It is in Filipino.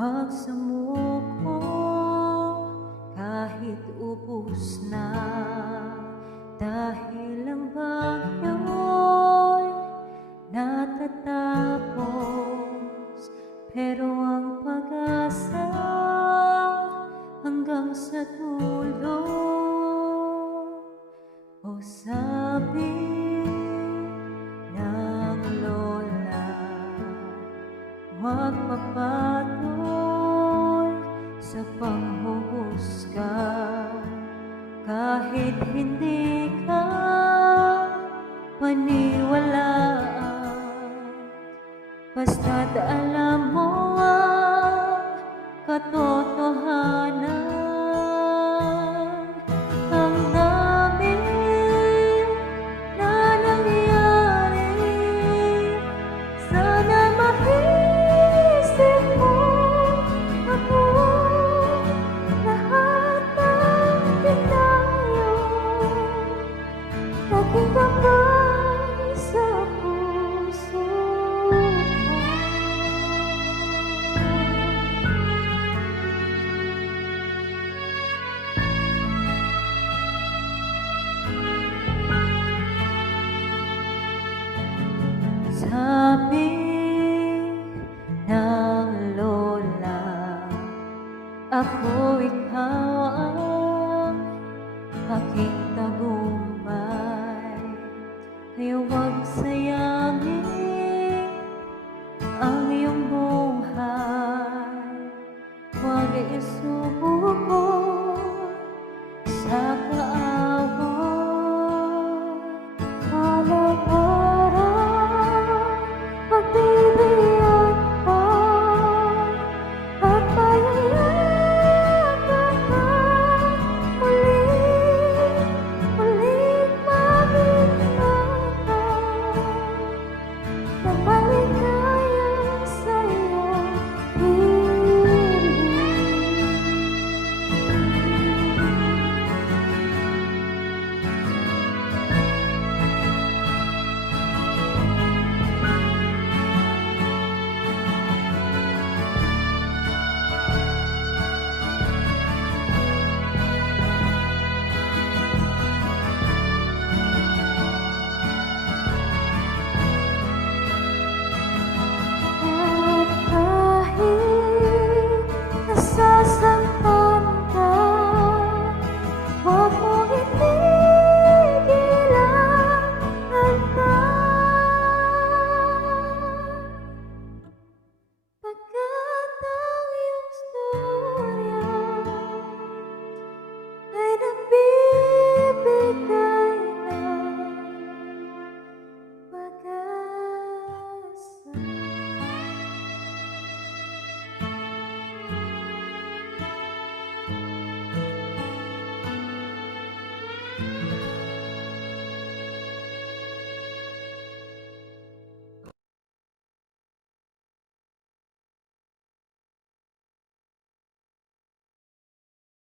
Huwag sumuko kahit ubos na, dahil ang bagyo'y natatapos. Pero ang pag-asa hanggang sa dulo. O sabi ng lola, huwag papatuloy sa panghuhusga, kahit hindi ka paniwalaan. Basta't alam mo ang katotohanan. Ang dami na nangyari, sana maisip mo ako. Lahat ng dinayo, naging gabay sa puso ko. Sabi ng lola, ako ikaw ang aking tagumpay. Kaya huwag sayangin ang iyong buhay, huwag isubok